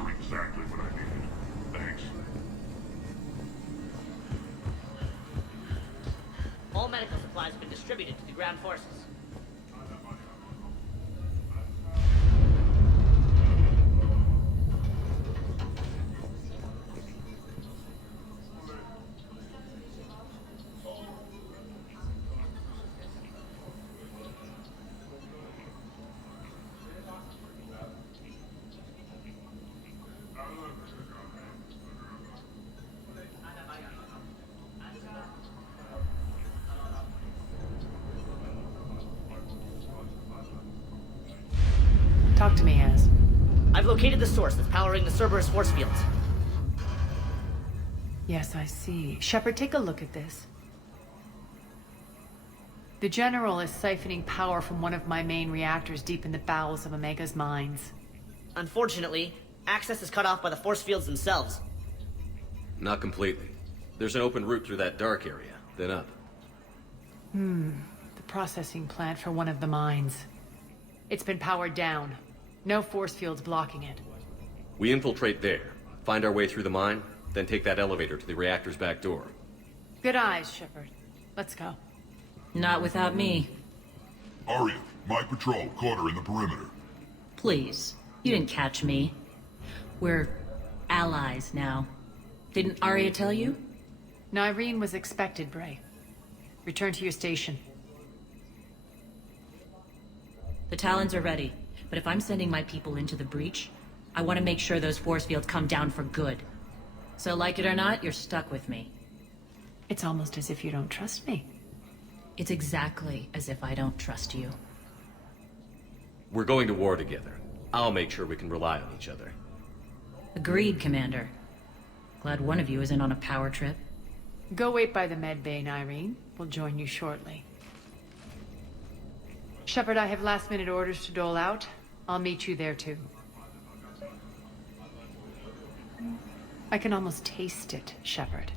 are exactly what I needed. Thanks. All medical supplies have been distributed to the ground forces. Talk to me, Az. I've located the source that's powering the Cerberus force fields. Yes, I see. Shepard, take a look at this. The General is siphoning power from one of my main reactors deep in the bowels of Omega's mines. Unfortunately, access is cut off by the force fields themselves. Not completely. There's an open route through that dark area, then up. The processing plant for one of the mines. It's been powered down. No force fields blocking it. We infiltrate there, find our way through the mine, then take that elevator to the reactor's back door. Good eyes, Shepard. Let's go. Not without me. Arya, my patrol caught her in the perimeter. Please. You didn't catch me. We're allies now. Didn't Arya tell you? Nyreen was expected, Bray. Return to your station. The Talons are ready, but if I'm sending my people into the breach, I want to make sure those force fields come down for good. So like it or not, you're stuck with me. It's almost as if you don't trust me. It's exactly as if I don't trust you. We're going to war together. I'll make sure we can rely on each other. Agreed, Commander. Glad one of you isn't on a power trip. Go wait by the med bay, Nyreen. We'll join you shortly. Shepard, I have last-minute orders to dole out. I'll meet you there, too. I can almost taste it, Shepard.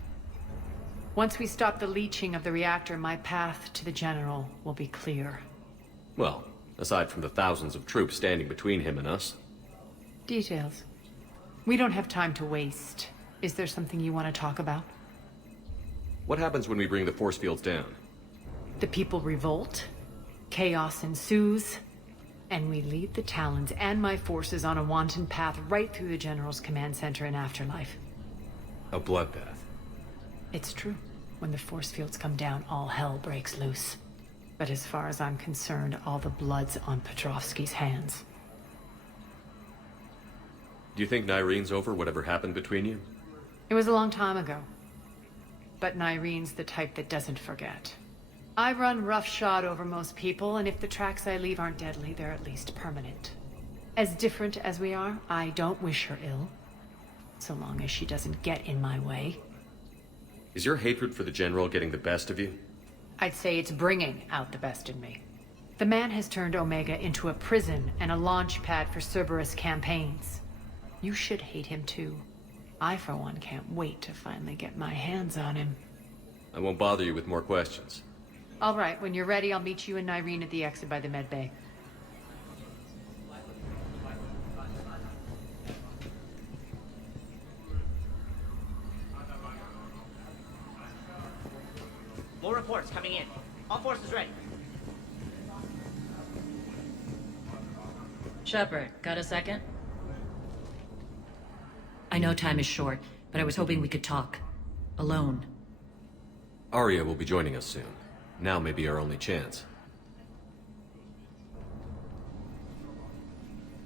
Once we stop the leaching of the reactor, my path to the General will be clear. Well, aside from the thousands of troops standing between him and us. Details. We don't have time to waste. Is there something you want to talk about? What happens when we bring the force fields down? The people revolt, chaos ensues, and we lead the Talons and my forces on a wanton path right through the General's command center and afterlife. A bloodbath. It's true. When the force fields come down, all hell breaks loose. But as far as I'm concerned, all the blood's on Petrovsky's hands. Do you think Nyreen's over whatever happened between you? It was a long time ago. But Nyreen's the type that doesn't forget. I run roughshod over most people, and if the tracks I leave aren't deadly, they're at least permanent. As different as we are, I don't wish her ill. So long as she doesn't get in my way. Is your hatred for the General getting the best of you? I'd say it's bringing out the best in me. The man has turned Omega into a prison and a launch pad for Cerberus campaigns. You should hate him too. I, for one, can't wait to finally get my hands on him. I won't bother you with more questions. All right, when you're ready, I'll meet you and Nyreen at the exit by the med bay. More reports coming in. All forces ready. Shepard, got a second? I know time is short, but I was hoping we could talk. Alone. Arya will be joining us soon. Now may be our only chance.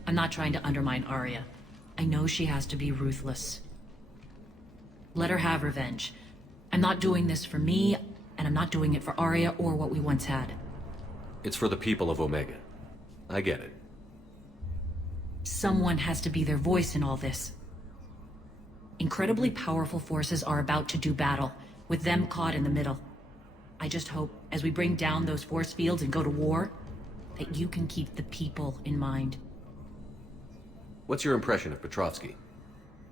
I'm not trying to undermine Arya. I know she has to be ruthless. Let her have revenge. I'm not doing this for me, and I'm not doing it for Arya or what we once had. It's for the people of Omega. I get it. Someone has to be their voice in all this. Incredibly powerful forces are about to do battle, with them caught in the middle. I just hope, as we bring down those force fields and go to war, that you can keep the people in mind. What's your impression of Petrovsky?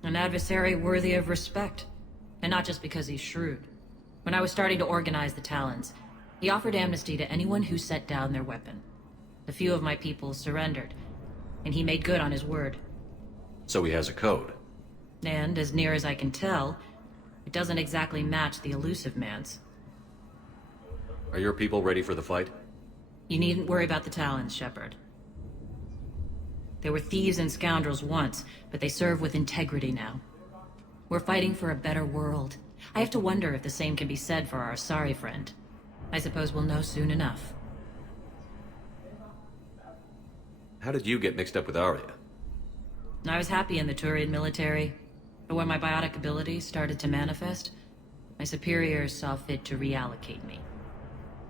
An adversary worthy of respect. And not just because he's shrewd. When I was starting to organize the Talons, he offered amnesty to anyone who set down their weapon. A few of my people surrendered, and he made good on his word. So he has a code. And, as near as I can tell, it doesn't exactly match the elusive man's. Are your people ready for the fight? You needn't worry about the Talons, Shepard. They were thieves and scoundrels once, but they serve with integrity now. We're fighting for a better world. I have to wonder if the same can be said for our Asari friend. I suppose we'll know soon enough. How did you get mixed up with Arya? I was happy in the Turian military, but when my biotic abilities started to manifest, my superiors saw fit to reallocate me.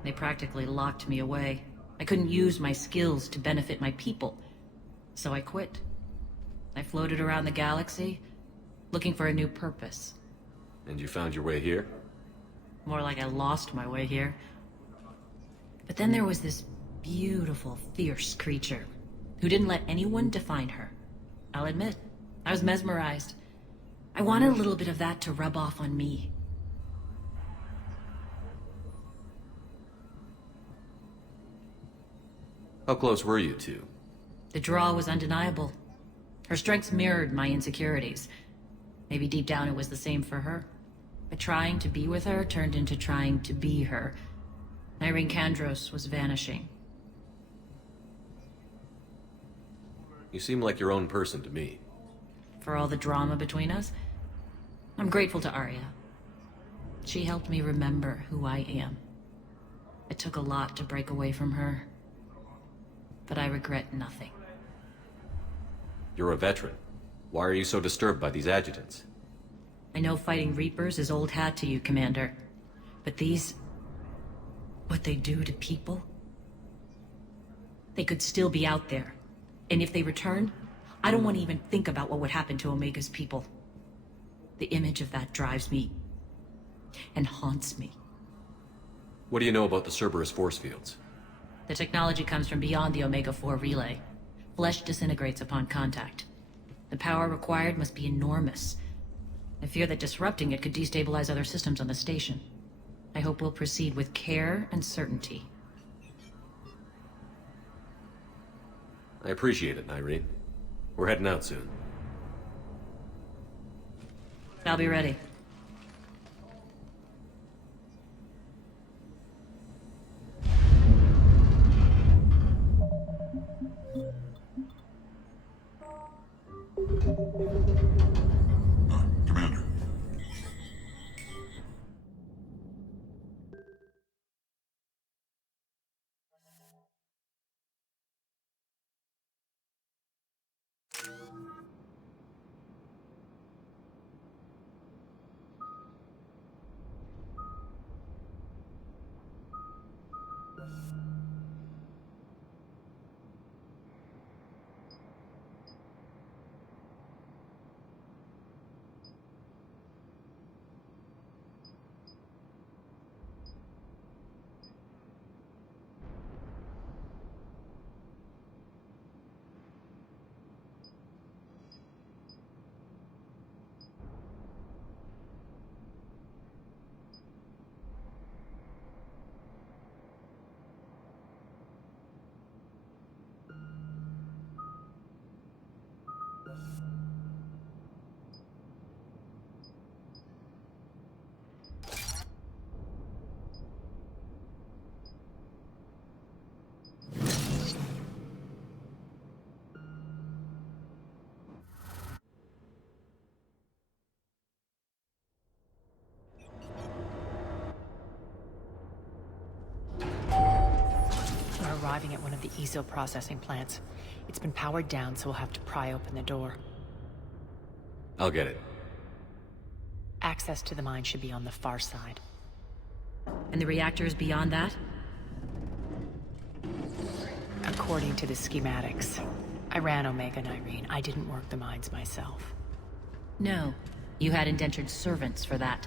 They practically locked me away. I couldn't use my skills to benefit my people, so I quit. I floated around the galaxy, looking for a new purpose. And you found your way here? More like I lost my way here. But then there was this beautiful, fierce creature who didn't let anyone define her. I'll admit, I was mesmerized. I wanted a little bit of that to rub off on me. How close were you two? The draw was undeniable. Her strengths mirrored my insecurities. Maybe deep down it was the same for her. But trying to be with her turned into trying to be her. Irene Kandros was vanishing. You seem like your own person to me. For all the drama between us, I'm grateful to Arya. She helped me remember who I am. It took a lot to break away from her, but I regret nothing. You're a veteran. Why are you so disturbed by these adjutants? I know fighting Reapers is old hat to you, Commander. But these... what they do to people? They could still be out there. And if they return, I don't want to even think about what would happen to Omega's people. The image of that drives me... and haunts me. What do you know about the Cerberus force fields? The technology comes from beyond the Omega-4 relay. Flesh disintegrates upon contact. The power required must be enormous. I fear that disrupting it could destabilize other systems on the station. I hope we'll proceed with care and certainty. I appreciate it, Irene. We're heading out soon. I'll be ready. Commander. We're arriving at one of the ESO processing plants. It's been powered down, so we'll have to pry open the door. I'll get it. Access to the mine should be on the far side. And the reactors beyond that? According to the schematics. I ran Omega and Irene. I didn't work the mines myself. No. You had indentured servants for that.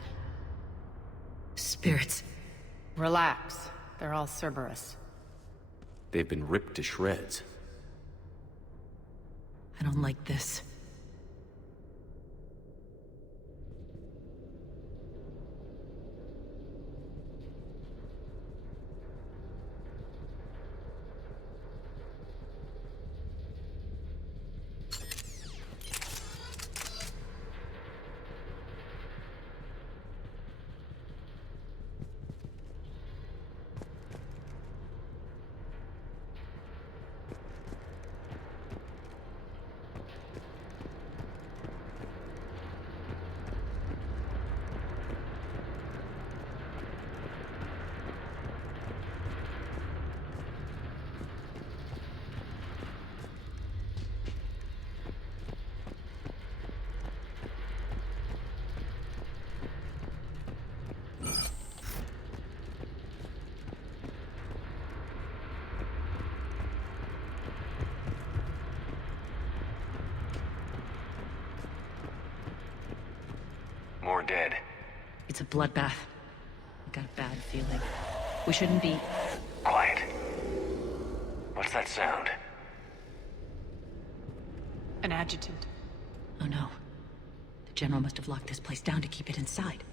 Spirits. Relax. They're all Cerberus. They've been ripped to shreds. I don't like this. more dead. It's a bloodbath. I got a bad feeling. We shouldn't be... Quiet. What's that sound? An adjutant. Oh no. The General must have locked this place down to keep it inside.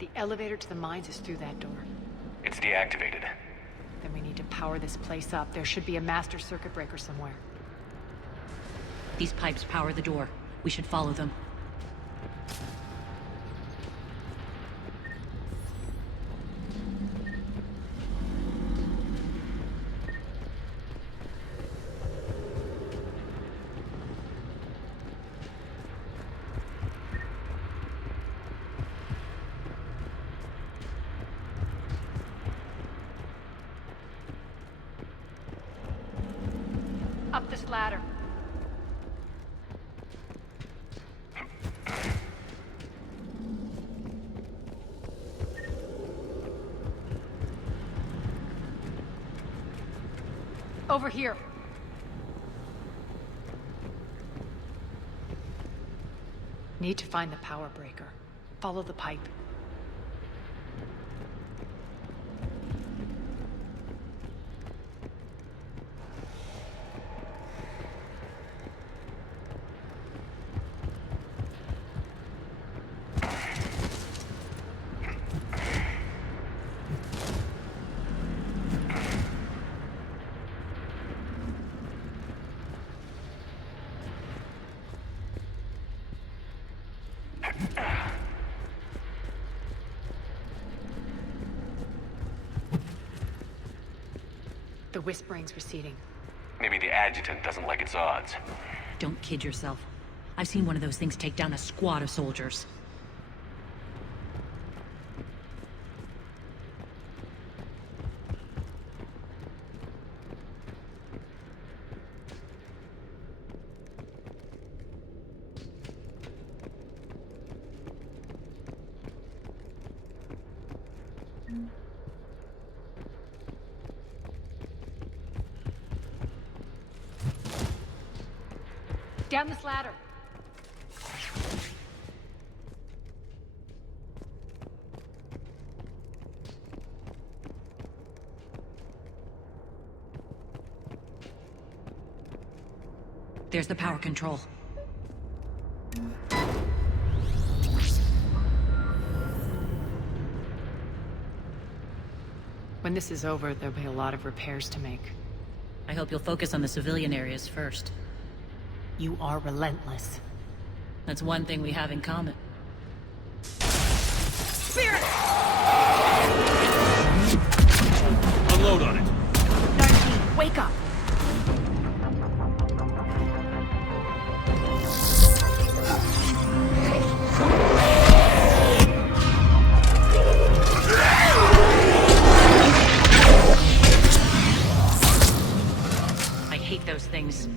The elevator to the mines is through that door. It's deactivated. Then we need to power this place up. There should be a master circuit breaker somewhere. These pipes power the door. We should follow them. Up this ladder. Over here. Need to find the power breaker. Follow the pipe. The whispering's receding. Maybe the adjutant doesn't like its odds. Don't kid yourself. I've seen one of those things take down a squad of soldiers. Down this ladder. There's the power control. When this is over, there'll be a lot of repairs to make. I hope you'll focus on the civilian areas first. You are relentless. That's one thing we have in common. Spirit! Unload on it. 19, wake up! I hate those things.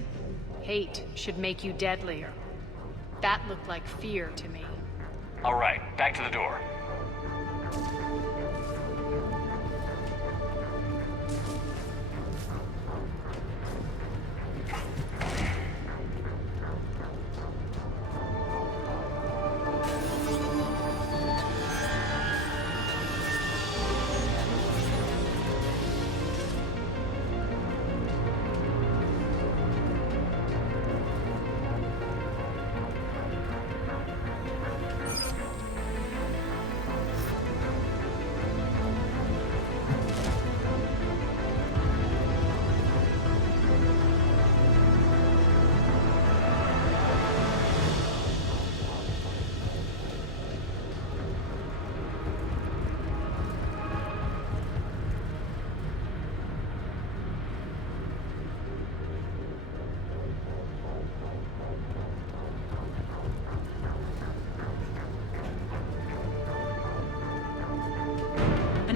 Hate should make you deadlier. That looked like fear to me. All right, back to the door.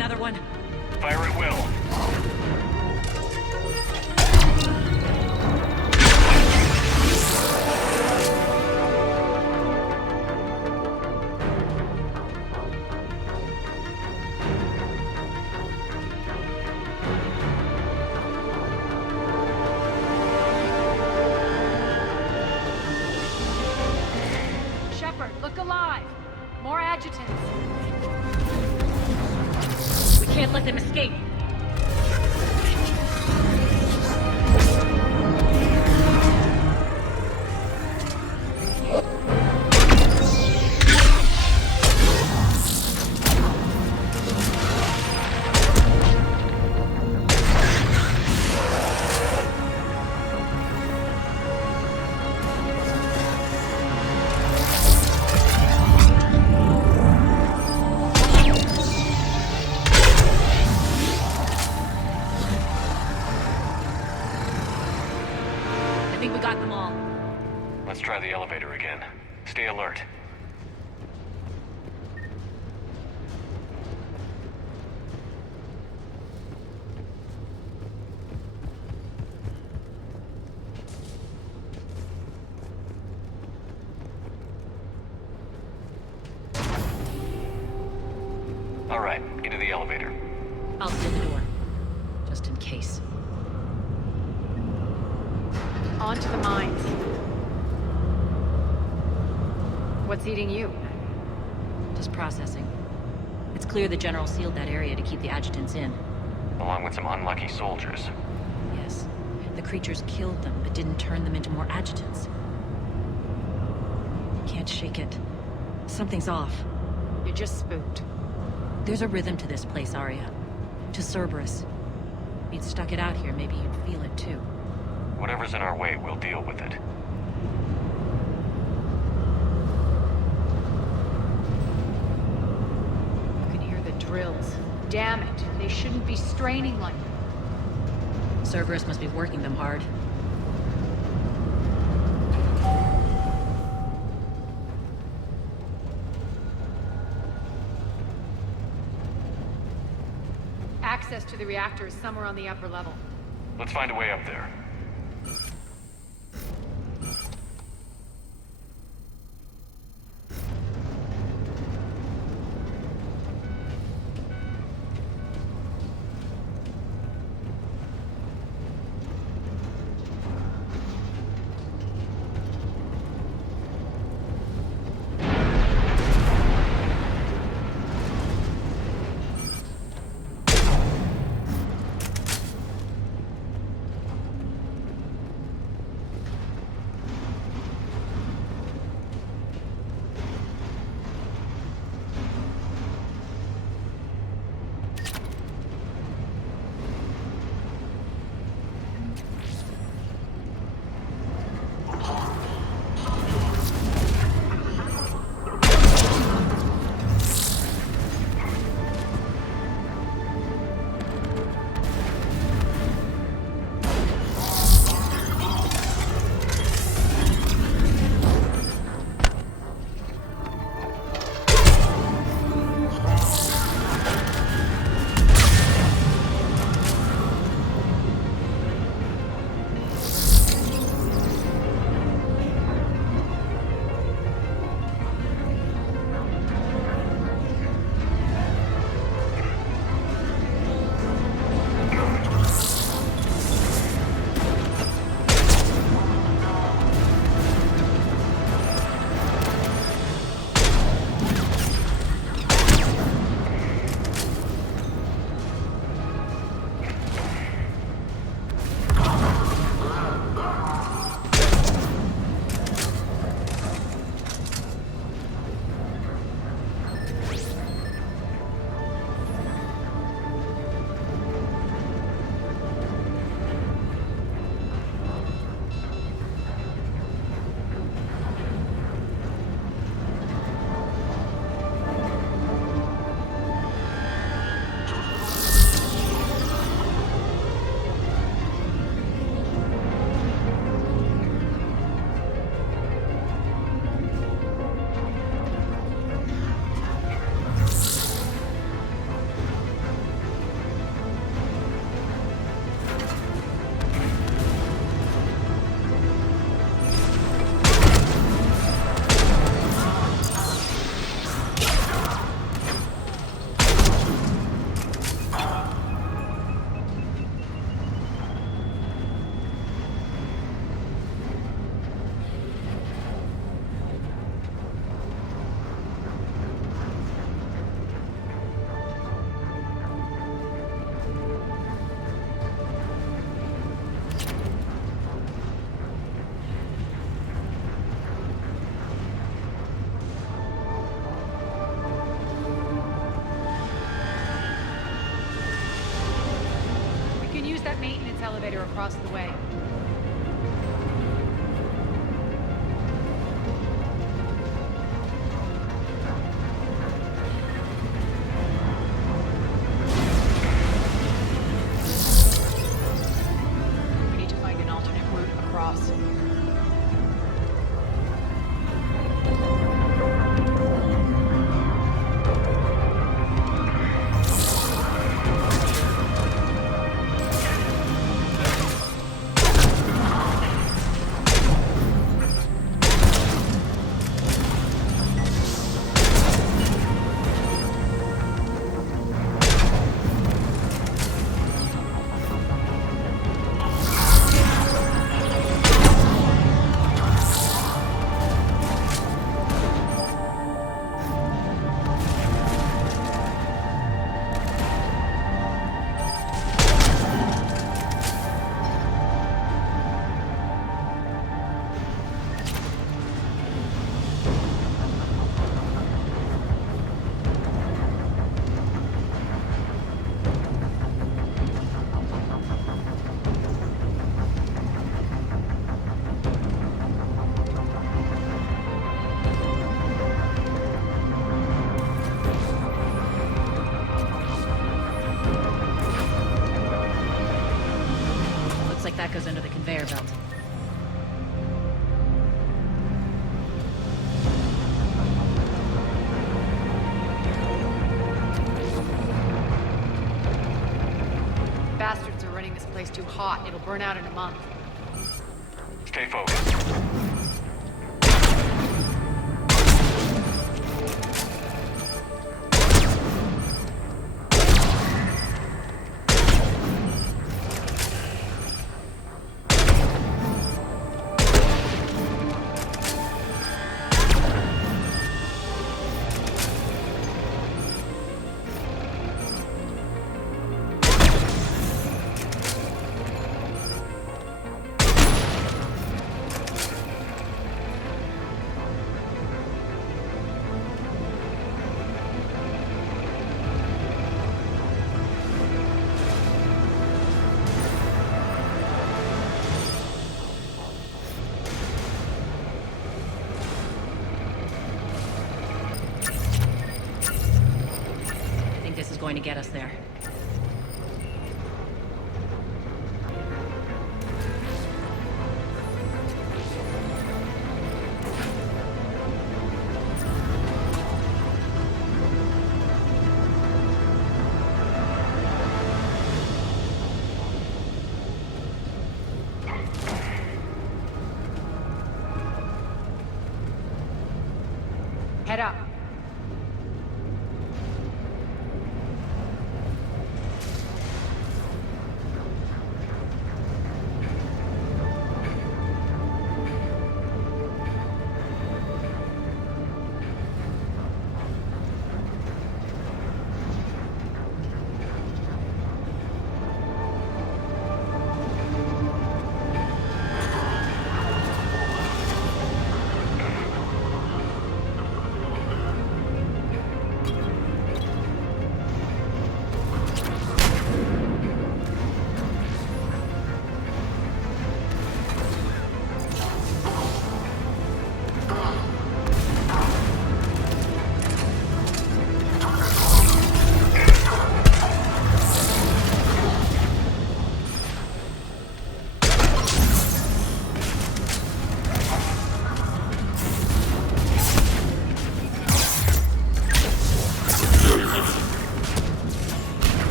another one. Fire at will. Shepard, look alive! More adjutants. We can't let them escape. I think we got them all. Let's try the elevator again. Stay alert. All right, into the elevator. I'll seal the door. Just in case. On to the mines. What's eating you? Just processing. It's clear the General sealed that area to keep the adjutants in. Along with some unlucky soldiers. Yes. The creatures killed them, but didn't turn them into more adjutants. Can't shake it. Something's off. You're just spooked. There's a rhythm to this place, Arya. To Cerberus. If you'd stuck it out here, maybe you'd feel it too. Whatever's in our way, we'll deal with it. You can hear the drills. Damn it, they shouldn't be straining like that. Cerberus must be working them hard. Access to the reactor is somewhere on the upper level. Let's find a way up there. elevator across the way. We need to find an alternate route across. Looks like that goes under the conveyor belt. Bastards are running this place too hot. It'll burn out in a month. Stay focused. I think this is going to get us there. Head up.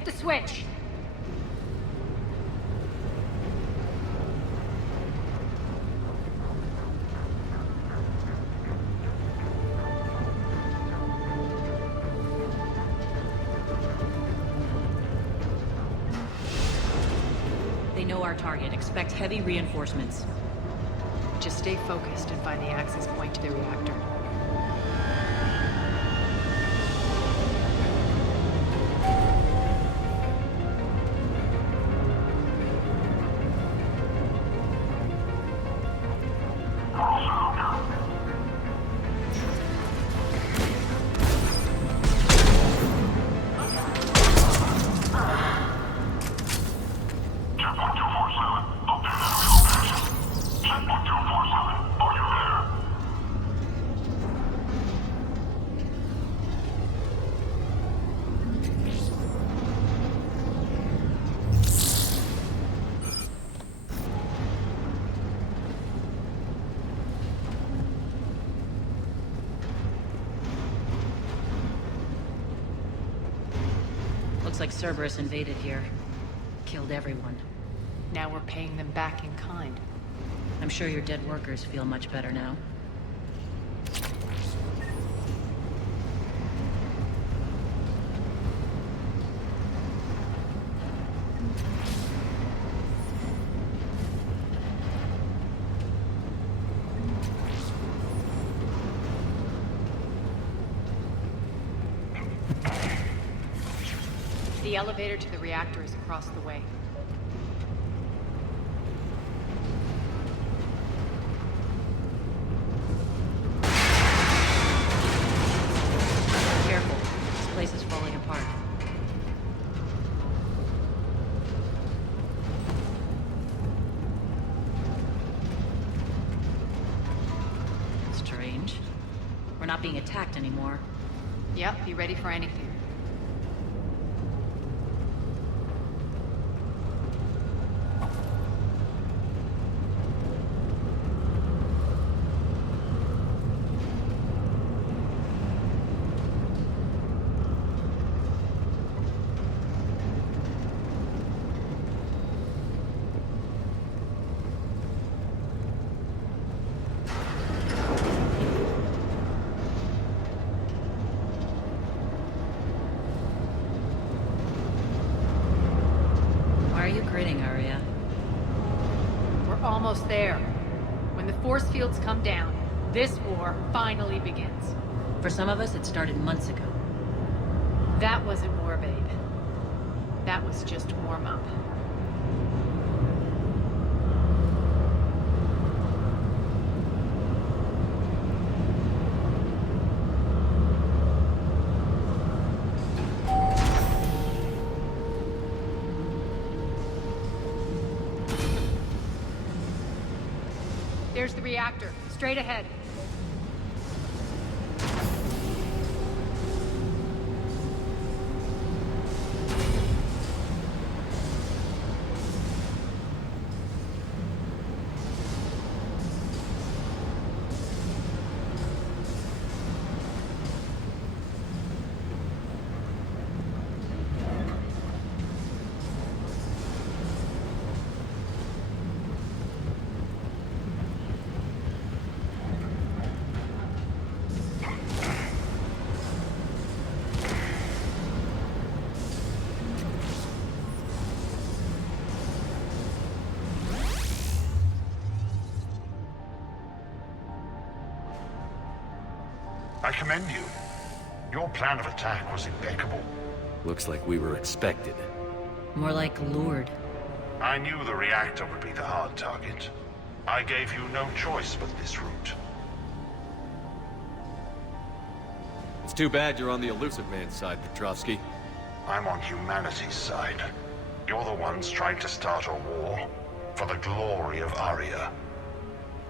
Hit the switch! They know our target. Expect heavy reinforcements. Just stay focused and find the access point to the reactor. Looks like Cerberus invaded here. Killed everyone. Now we're paying them back in kind. I'm sure your dead workers feel much better now. The elevator to the reactor is across the way. Careful. This place is falling apart. Strange. We're not being attacked anymore. Yep, be ready for anything. Why are you grinning, Arya? We're almost there. When the force fields come down, this war finally begins. For some of us, it started months ago. That wasn't war, babe. That was just warm up. There's the reactor, straight ahead. I commend you. Your plan of attack was impeccable. Looks like we were expected. More like lured. I knew the reactor would be the hard target. I gave you no choice but this route. It's too bad you're on the Elusive Man's side, Petrovsky. I'm on humanity's side. You're the ones trying to start a war for the glory of Arya.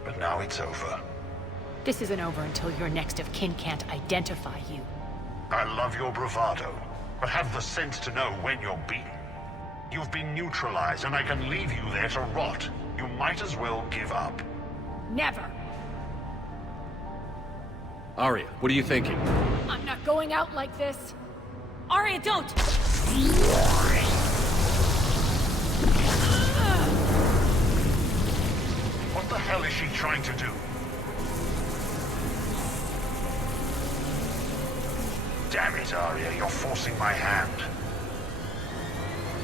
But now it's over. This isn't over until your next of kin can't identify you. I love your bravado, but have the sense to know when you're beaten. You've been neutralized, and I can leave you there to rot. You might as well give up. Never! Arya, what are you thinking? I'm not going out like this. Arya, don't! What the hell is she trying to do? Damn it, Arya, you're forcing my hand.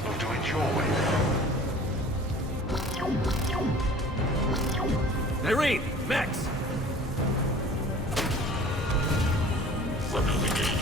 We'll do it your way then. Irene! Max! Weapons engaged.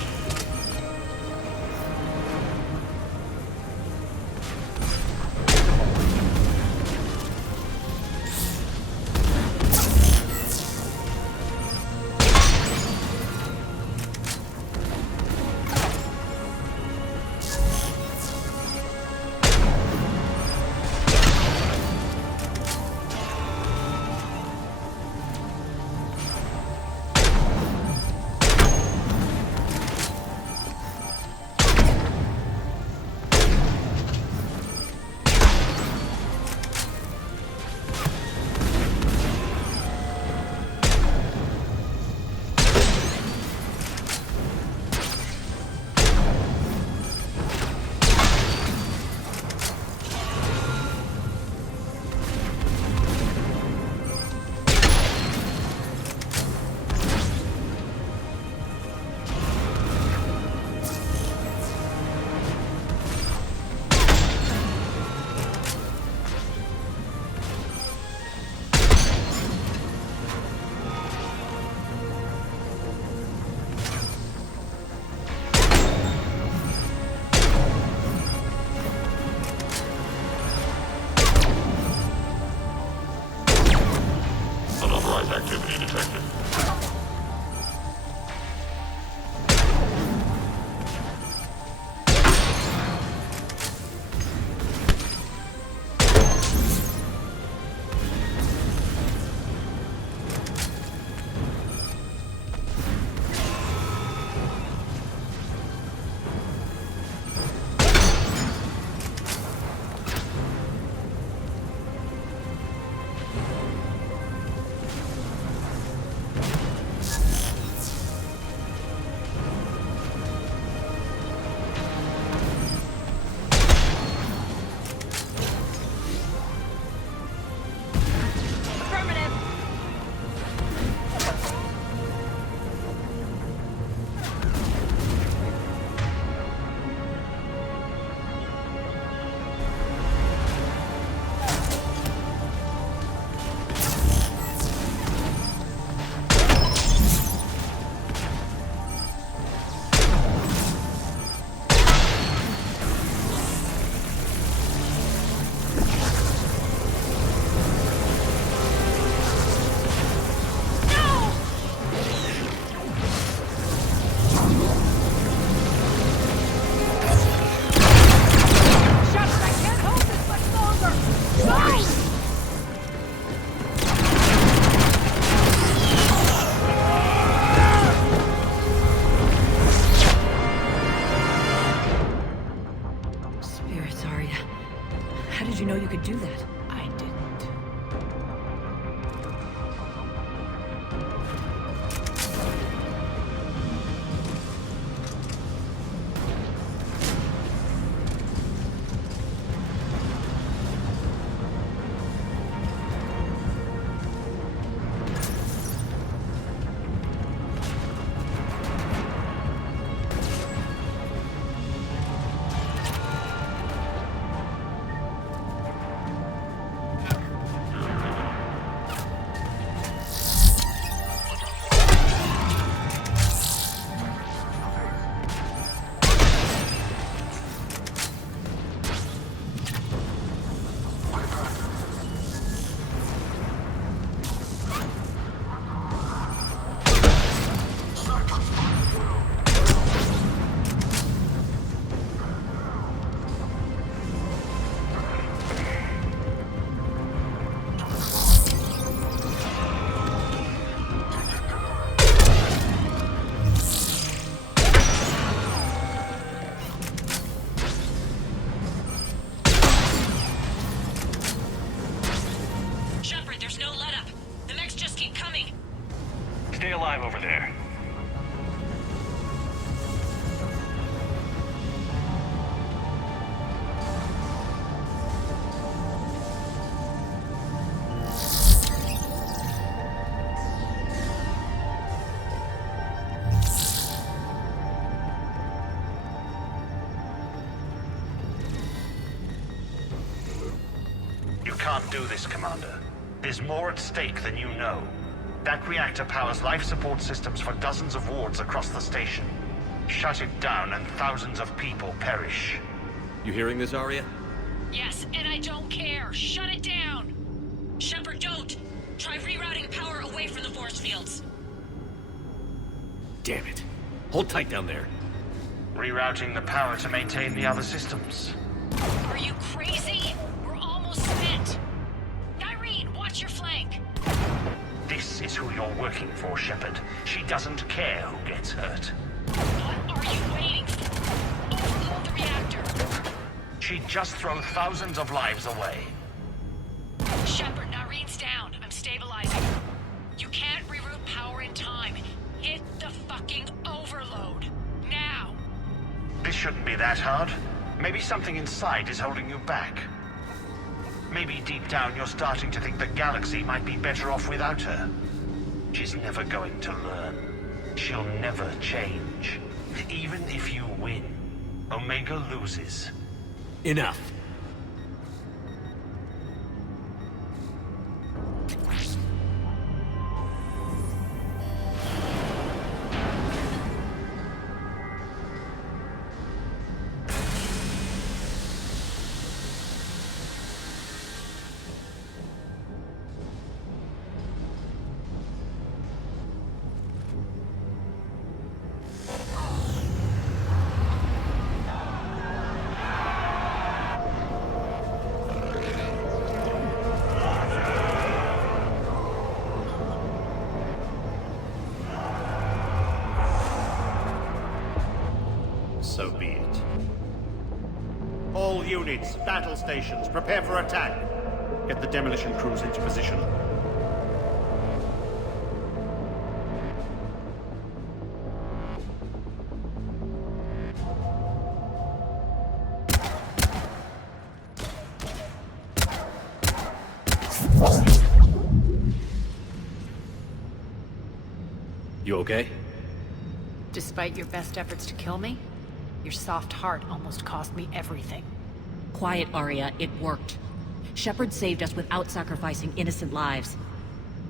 Unauthorized activity detected. you could do that. I didn't. There's no let up. The mechs just keep coming. Stay alive over there. can't do this, Commander. There's more at stake than you know. That reactor powers life support systems for dozens of wards across the station. Shut it down and thousands of people perish. You hearing this, Arya? Yes, and I don't care. Shut it down! Shepard, don't! Try rerouting power away from the force fields. Damn it. Hold tight down there. Rerouting the power to maintain the other systems. Are you crazy? We're almost spent. Nyreen, watch your flank. This is who you're working for, Shepard. She doesn't care who gets hurt. What are you waiting for? Overload the reactor. She'd just throw thousands of lives away. Shepard, Nyreen's down. I'm stabilizing. You can't reroute power in time. Hit the fucking overload. Now. This shouldn't be that hard. Maybe something inside is holding you back. Maybe deep down you're starting to think the galaxy might be better off without her. She's never going to learn. She'll never change. Even if you win, Omega loses. Enough. So be it. All units, battle stations, prepare for attack. Get the demolition crews into position. You okay? Despite your best efforts to kill me, your soft heart almost cost me everything. Quiet, Arya. It worked. Shepard saved us without sacrificing innocent lives.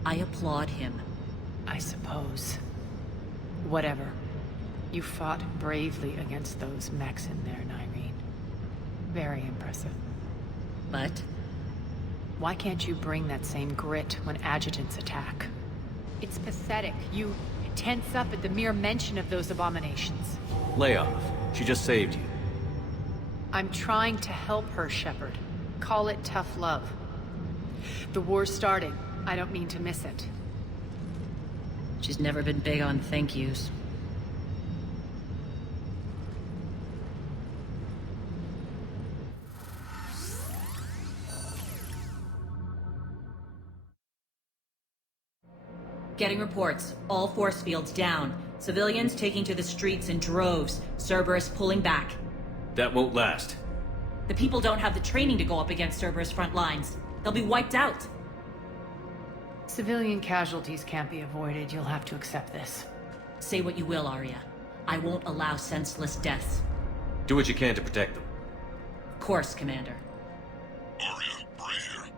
I applaud him. I suppose. Whatever. You fought bravely against those mechs in there, Nyreen. Very impressive. But Why can't you bring that same grit when adjutants attack? It's pathetic. You tense up at the mere mention of those abominations. Lay off. She just saved you. I'm trying to help her, Shepard. Call it tough love. The war's starting. I don't mean to miss it. she's never been big on thank yous. Getting reports. All force fields down. Civilians taking to the streets in droves. Cerberus pulling back. That won't last. The people don't have the training to go up against Cerberus front lines. They'll be wiped out. Civilian casualties can't be avoided. You'll have to accept this. Say what you will, Arya. I won't allow senseless deaths. Do what you can to protect them. Of course, Commander. Arya, Bray here.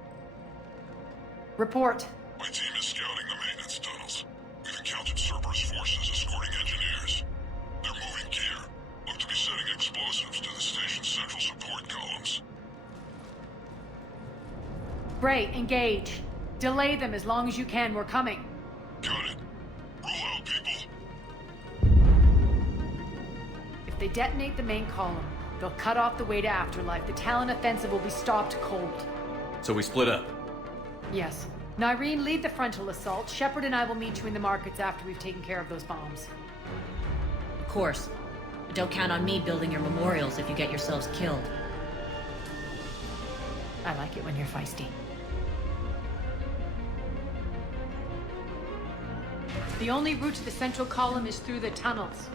Report. My team is scouting the maintenance tunnels. We've encountered Cerberus forces escorting engineers. They're moving gear. Look to be setting explosives to the station's central support columns. Bray, engage. Delay them as long as you can. We're coming. Got it. Roll out, people. If they detonate the main column, they'll cut off the way to Afterlife. The Talon offensive will be stopped cold. So we split up. Yes. Nyreen, lead the frontal assault. Shepard and I will meet you in the markets after we've taken care of those bombs. Of course. But don't count on me building your memorials if you get yourselves killed. I like it when you're feisty. The only route to the central column is through the tunnels.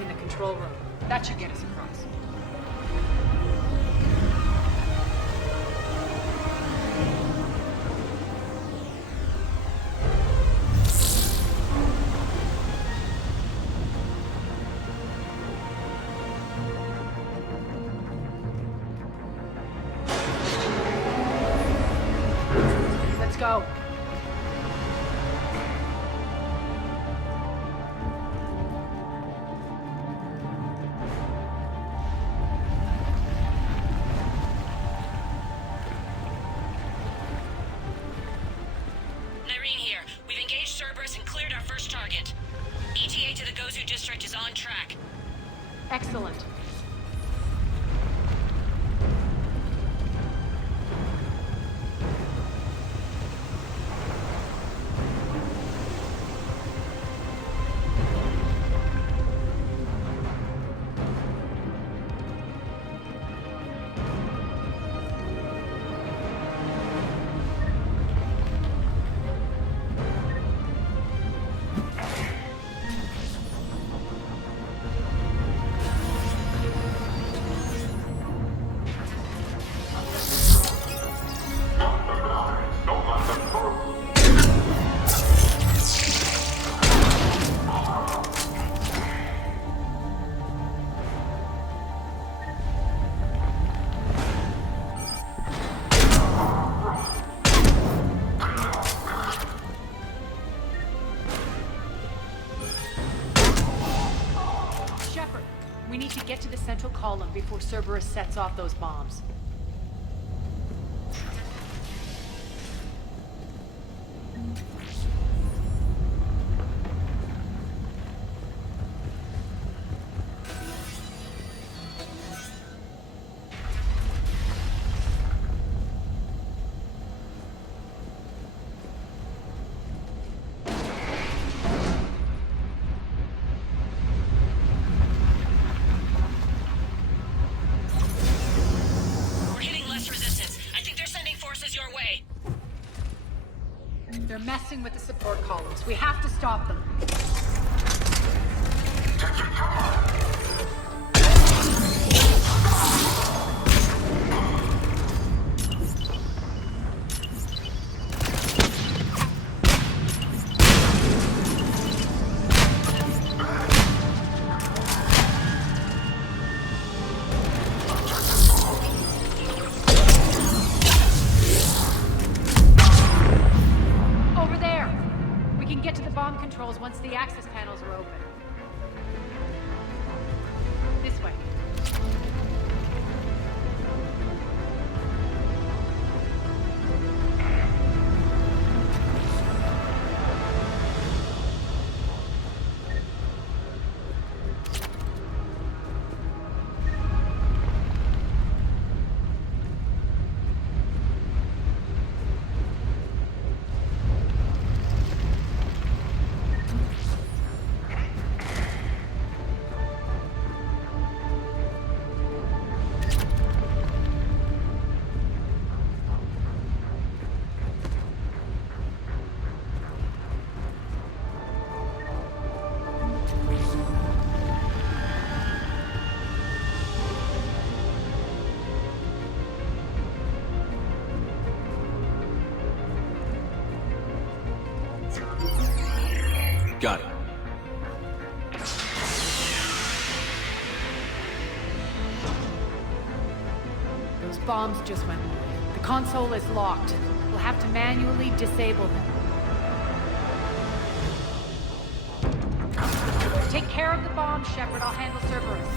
in the control room. That should get us across. Let's go. Nyreen here. We've engaged Cerberus and cleared our first target. ETA to the Gozu district is on track. Excellent. We need to get to the central column before Cerberus sets off those bombs. They're messing with the support columns. We have to stop them. Once the access panels are open. This way. Got it. Those bombs just went live. The console is locked. We'll have to manually disable them. Take care of the bombs, Shepard. I'll handle Cerberus.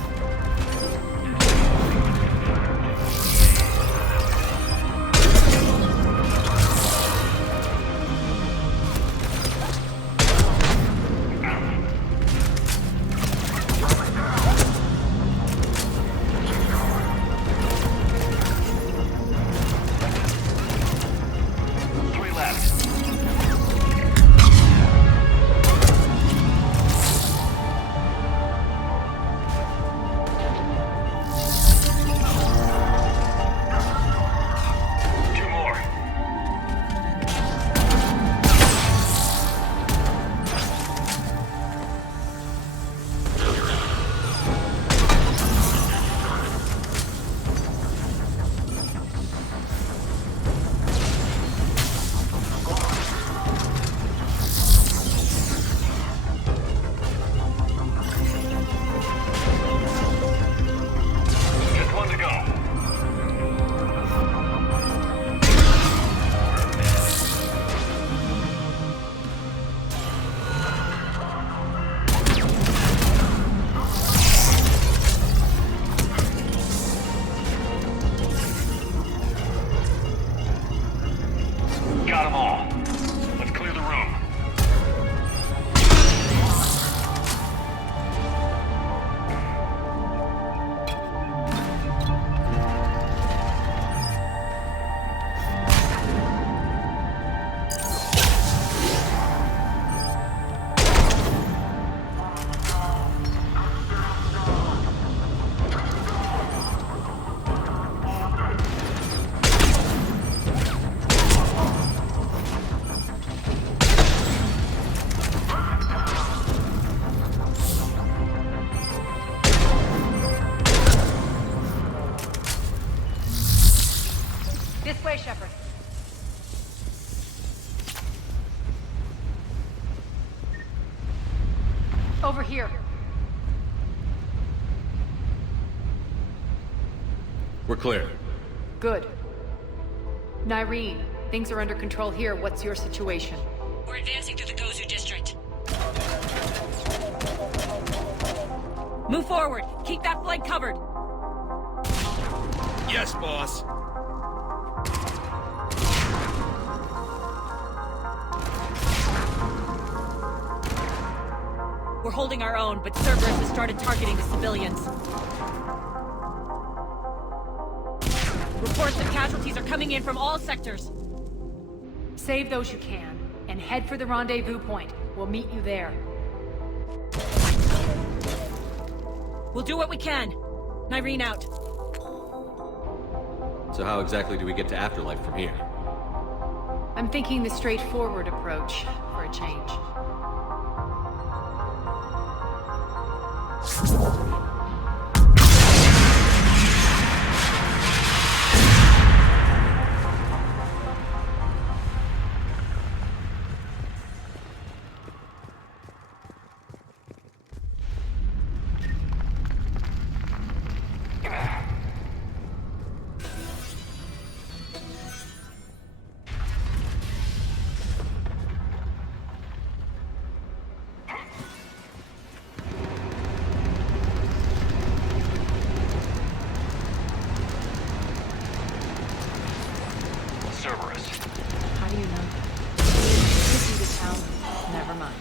them all. Let's clear the room. This way, Shepard. Over here. We're clear. Good. Nyreen, things are under control here. What's your situation? We're advancing through the Gozu district. Move forward. Keep that flank covered. Yes, boss. We're holding our own, but Cerberus has started targeting the civilians. Reports of casualties are coming in from all sectors. Save those you can, and head for the rendezvous point. We'll meet you there. We'll do what we can. Nyreen out. So how exactly do we get to Afterlife from here? I'm thinking the straightforward approach for a change. Cerberus. How do you know? Could be the town. Never mind.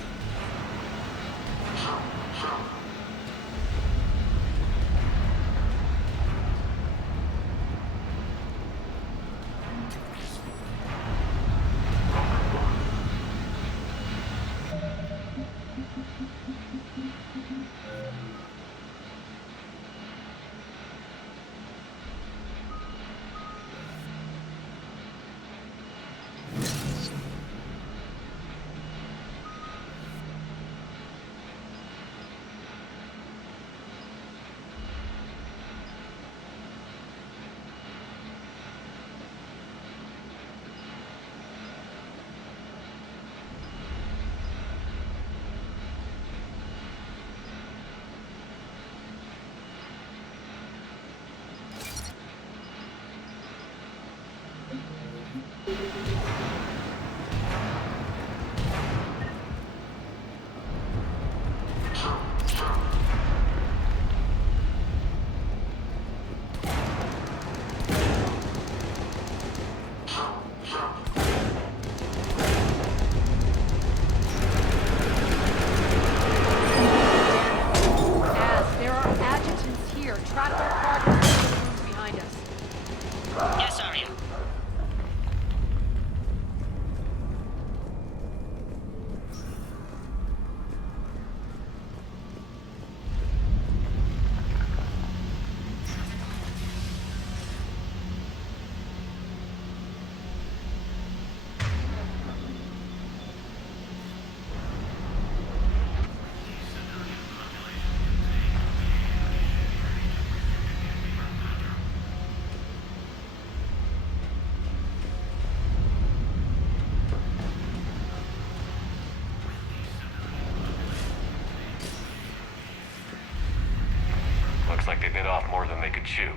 Looks like they bit off more than they could chew.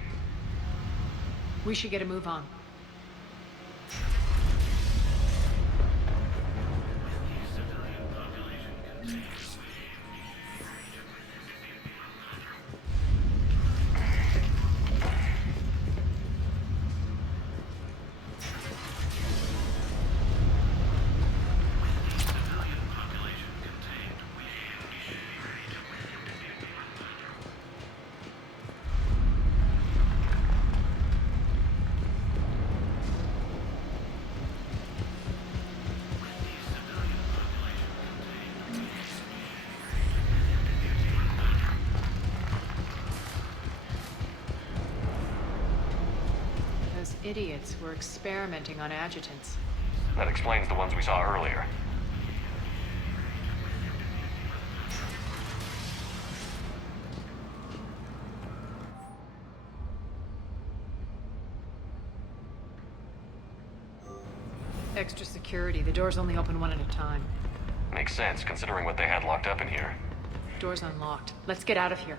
We should get a move on. idiots were experimenting on adjutants. That explains the ones we saw earlier. Extra security. The doors only open one at a time. Makes sense, considering what they had locked up in here. Door's unlocked. Let's get out of here.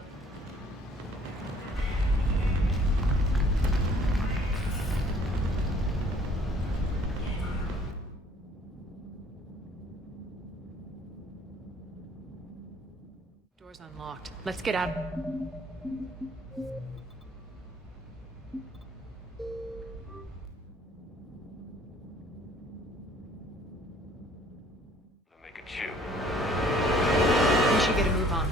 Door's unlocked. Let's get out. Make a chew. We should get a move on.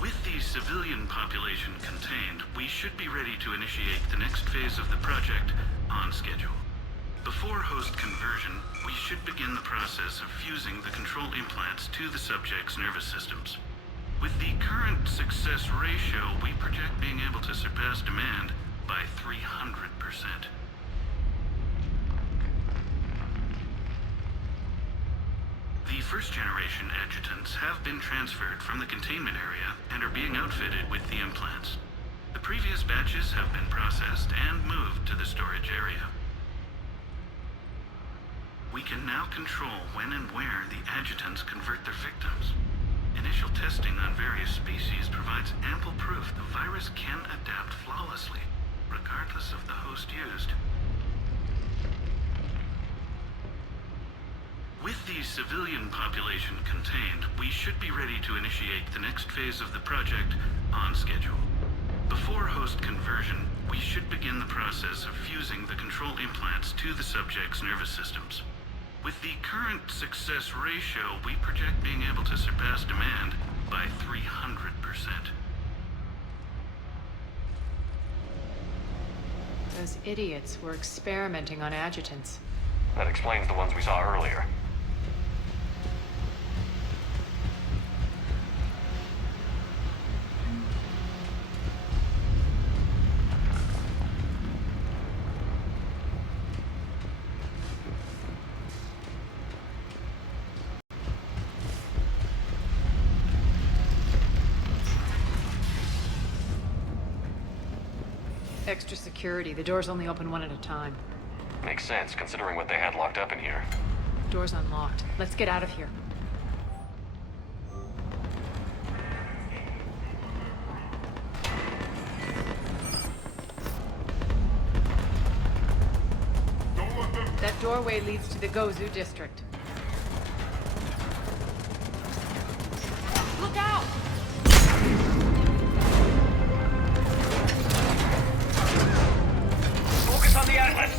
With the civilian population contained, we should be ready to initiate the next phase of the project on schedule. Before host conversion, we should begin the process of fusing the control implants to the subject's nervous systems. With the current success ratio, we project being able to surpass demand by 300%. The first-generation adjutants have been transferred from the containment area and are being outfitted with the implants. The previous batches have been processed and moved to the storage area. We can now control when and where the adjutants convert their victims. Initial testing on various species provides ample proof the virus can adapt flawlessly, regardless of the host used. With the civilian population contained, we should be ready to initiate the next phase of the project on schedule. Before host conversion, we should begin the process of fusing the control implants to the subject's nervous systems. With the current success ratio, we project being able to surpass demand by 300%. Those idiots were experimenting on adjutants. That explains the ones we saw earlier. Extra security. The doors only open one at a time. Makes sense, considering what they had locked up in here. Door's unlocked. Let's get out of here. That doorway leads to the Gozu district. Look out! Focus on the Atlas!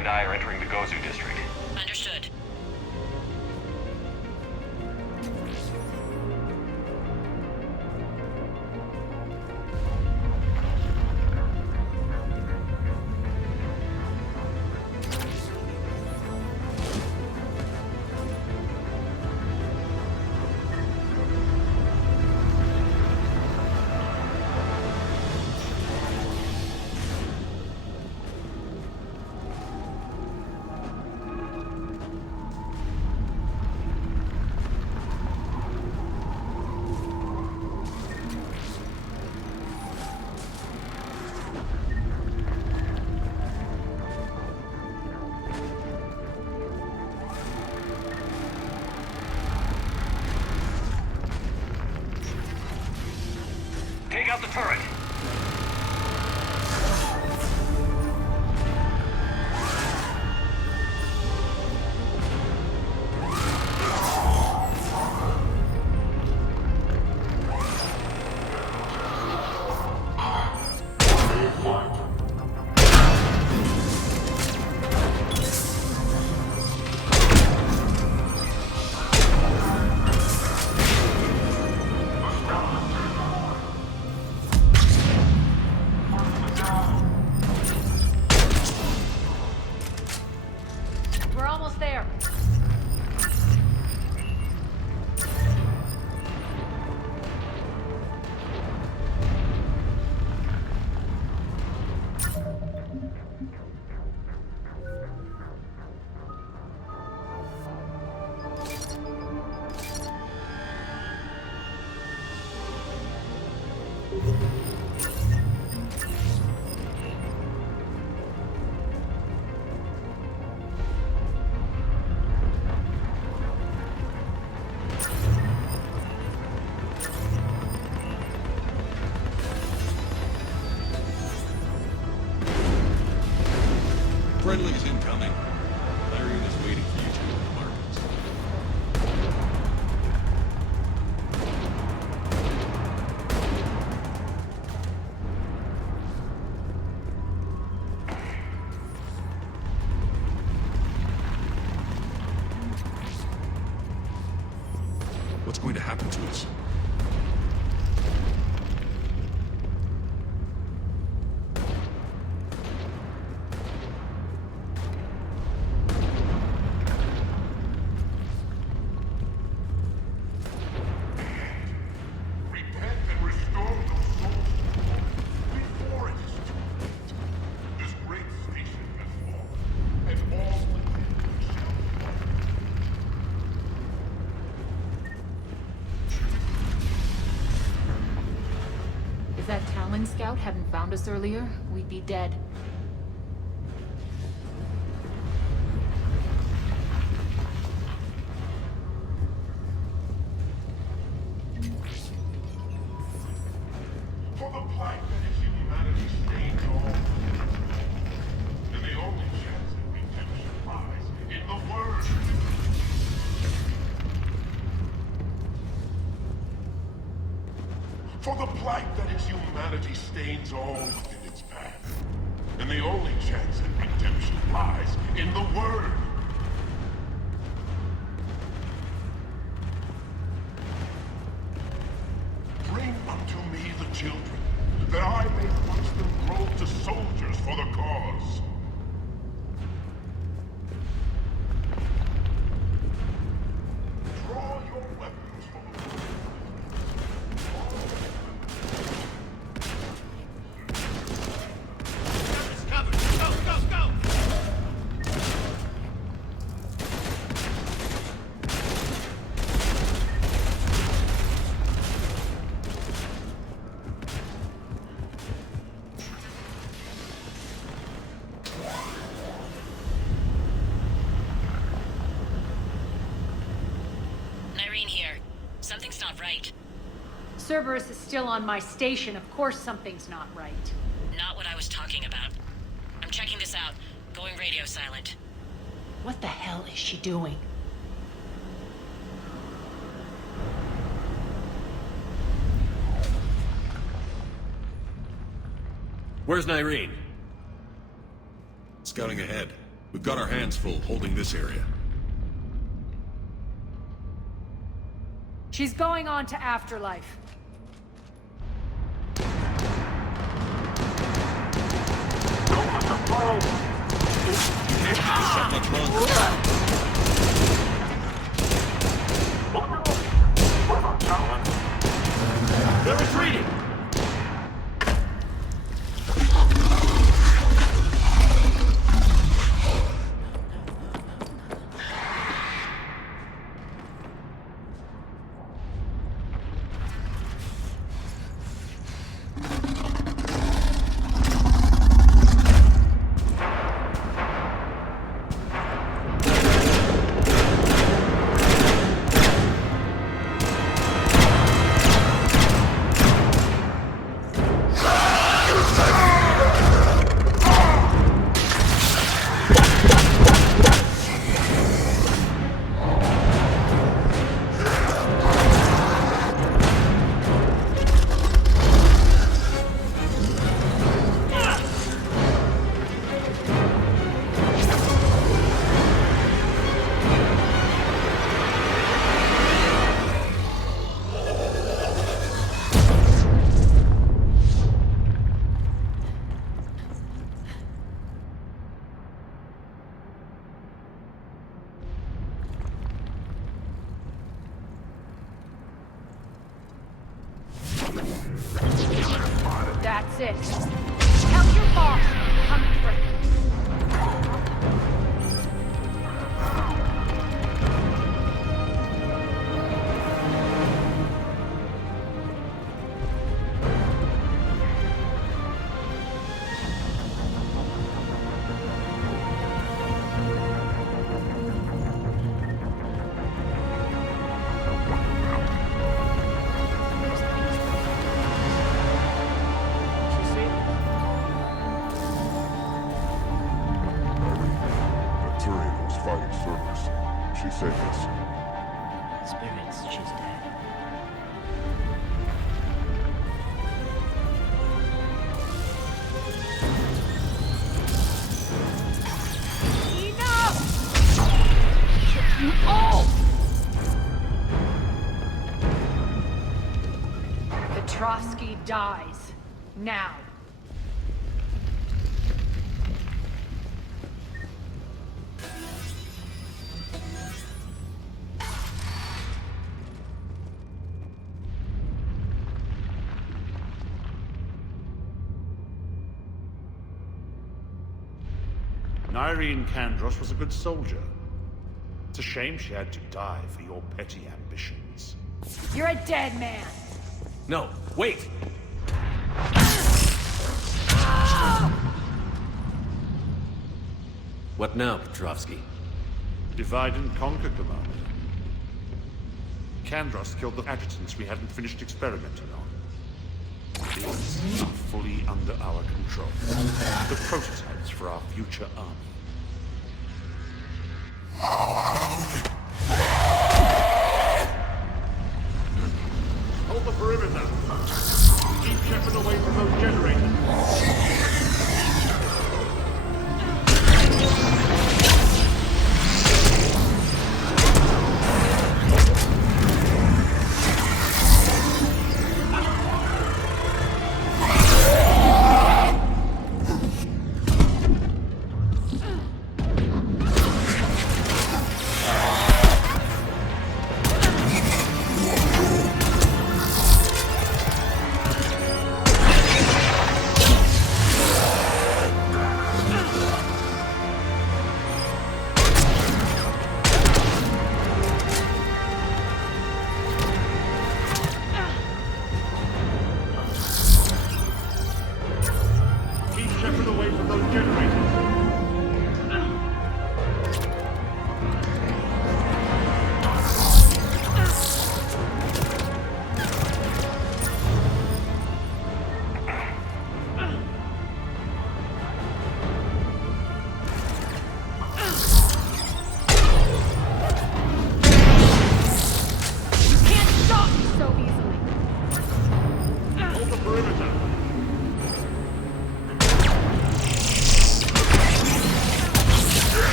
and I are entering the Gozu district. Understood. Take out the turret! We're almost there. Friendly's incoming. Irene is waiting for you two in the markets. What's going to happen to us? Repent and restore those souls before it is too late. This great station has fallen, and all within shall fall. If that Talon scout hadn't found us earlier, we'd be dead. For the plight that is humanity stains all. And the only chance at redemption lies in the Word. For the plight that is humanity stains all within its path. And the only chance at redemption lies in the Word. Bring unto me the children, that I may watch them grow to soldiers for the cause. Draw your weapons for the Irene here. Something's not right. Cerberus is still on my station. Of course something's not right. Not what I was talking about. I'm checking this out. Going radio silent. What the hell is she doing? Where's Nyreen? Scouting ahead. We've got our hands full holding this area. She's going on to Afterlife. Not much longer. They're retreating! That's it. Count your bombs. Coming through. Fighting servers. She said yes. Spirits, she's dead. Enough! You all! Petrovsky dies. Now. Irene Kandros was a good soldier. It's a shame she had to die for your petty ambitions. You're a dead man. No, wait! What now, Petrovsky? Divide and conquer, Commander. Kandros killed the adjutants we hadn't finished experimenting on. These are fully under our control. The prototypes for our future army. Hold the perimeter. Keep Shepard away from those generators.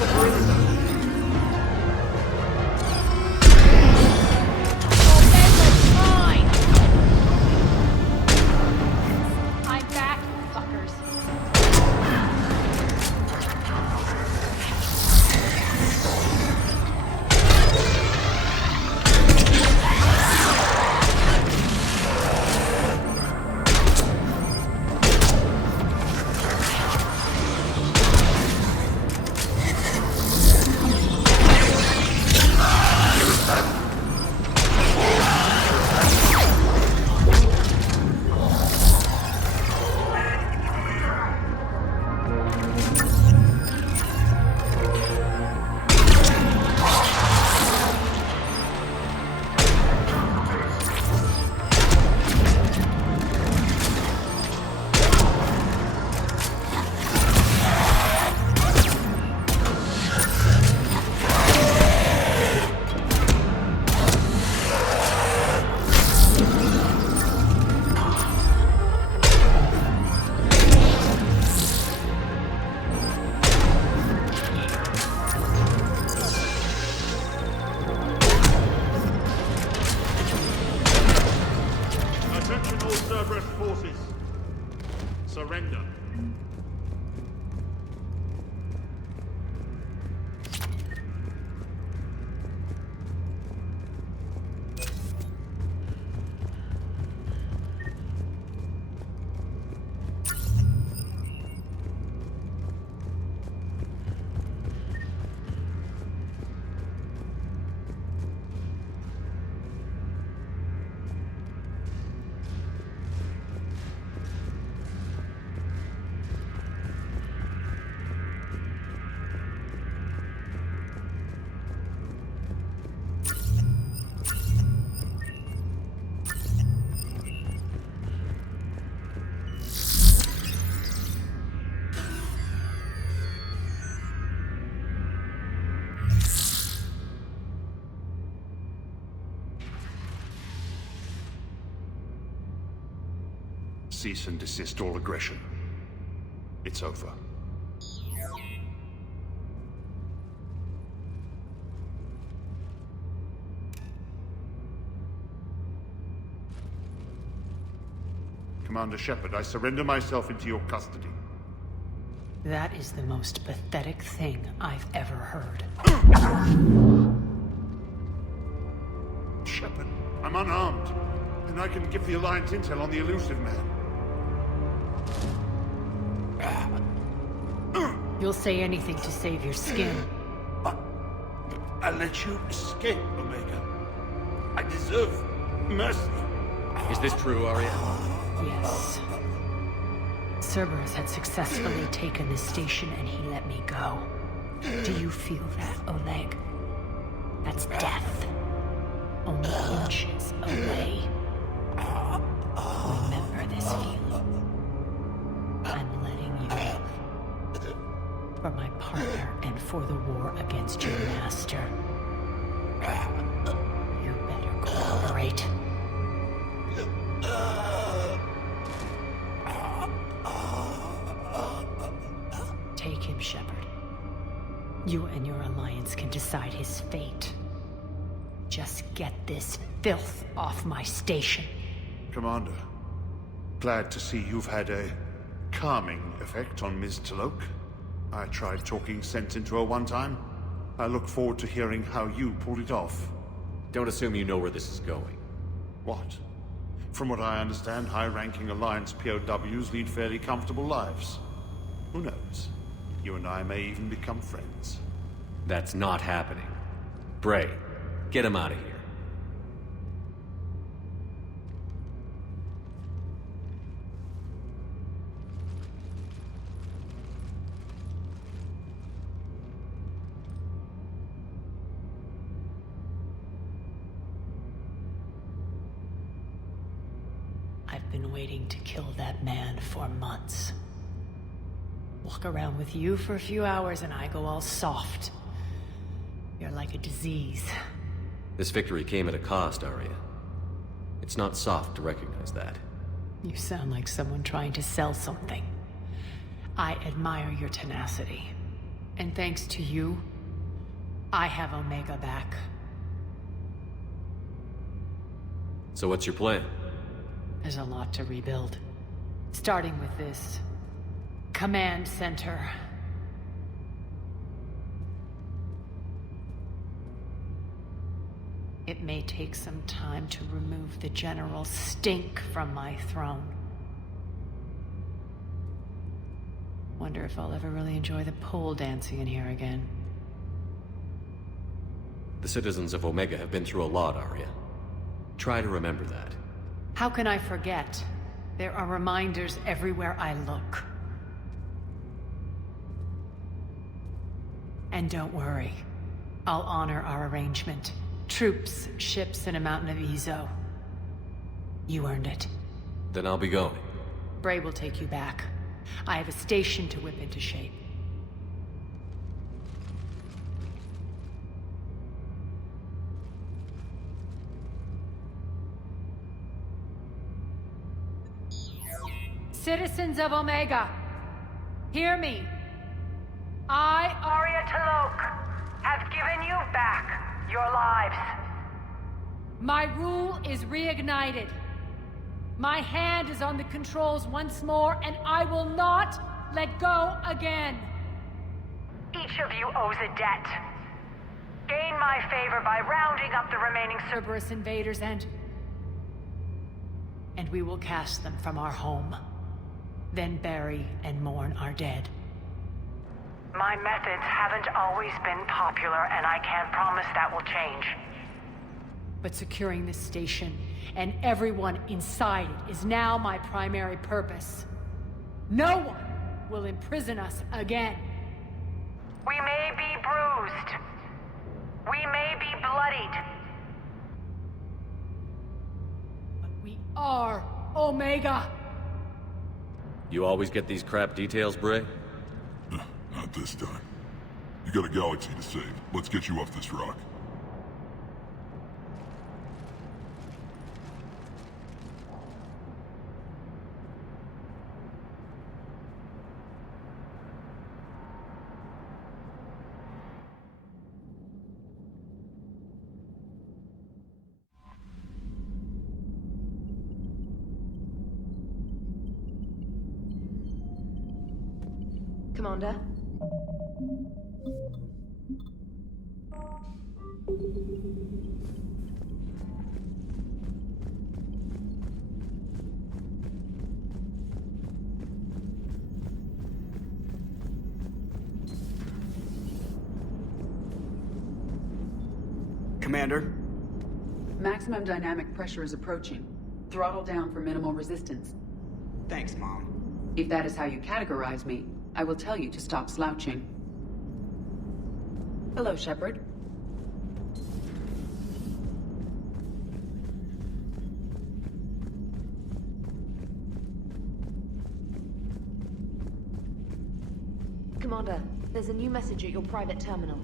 for perimeter. I'm back, fuckers. Attention all Cerberus forces. Surrender. Cease and desist all aggression. It's over. Commander Shepard, I surrender myself into your custody. That is the most pathetic thing I've ever heard. Shepard, I'm unarmed, and I can give the Alliance intel on the elusive man. You'll say anything to save your skin. I let you escape, Omega. I deserve mercy. Is this true, Arya? Yes. Cerberus had successfully taken the station and he let me go. Do you feel that, Oleg? That's death. Only inches away. Remember this feeling. I'm letting you live. For my partner and for the war against your master. You better cooperate. Take him, Shepard. You and your alliance can decide his fate. Just get this filth off my station. Commander, glad to see you've had a calming effect on Ms. Talok. I tried talking sense into her one time. I look forward to hearing how you pulled it off. Don't assume you know where this is going. What? From what I understand, high-ranking Alliance POWs lead fairly comfortable lives. Who knows? You and I may even become friends. That's not happening. Bray, get him out of here. I've been waiting to kill that man for months. Walk around with you for a few hours and I go all soft. You're like a disease. This victory came at a cost, Arya. It's not soft to recognize that. You sound like someone trying to sell something. I admire your tenacity. And thanks to you, I have Omega back. So what's your plan? There's a lot to rebuild. Starting with this command center. It may take some time to remove the general stink from my throne. Wonder if I'll ever really enjoy the pole dancing in here again. The citizens of Omega have been through a lot, Arya. Try to remember that. How can I forget? There are reminders everywhere I look. And don't worry. I'll honor our arrangement. Troops, ships, and a mountain of Ezo. You earned it. Then I'll be going. Bray will take you back. I have a station to whip into shape. Citizens of Omega, hear me. I, Arya T'Loak, have given you back your lives. My rule is reignited. My hand is on the controls once more, and I will not let go again. Each of you owes a debt. Gain my favor by rounding up the remaining Cerberus invaders and we will cast them from our home. Then bury and mourn our dead. My methods haven't always been popular, and I can't promise that will change. But securing this station and everyone inside it is now my primary purpose. No one will imprison us again. We may be bruised. We may be bloodied. But we are Omega. You always get these crap details, Bray? Not this time. You got a galaxy to save. Let's get you off this rock. Commander? Commander? Maximum dynamic pressure is approaching. Throttle down for minimal resistance. Thanks, Mom. If that is how you categorize me, I will tell you to stop slouching. Hello, Shepard. Commander, there's a new message at your private terminal.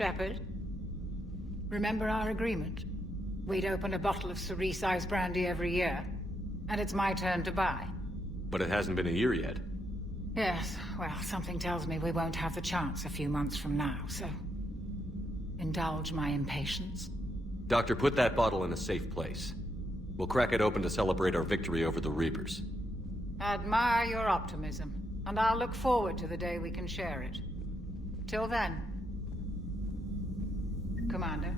Shepard, remember our agreement? We'd open a bottle of cerise ice brandy every year, and it's my turn to buy. But it hasn't been a year yet. Yes, well, something tells me we won't have the chance a few months from now, so... indulge my impatience. Doctor, put that bottle in a safe place. We'll crack it open to celebrate our victory over the Reapers. Admire your optimism, and I'll look forward to the day we can share it. Till then... Commander.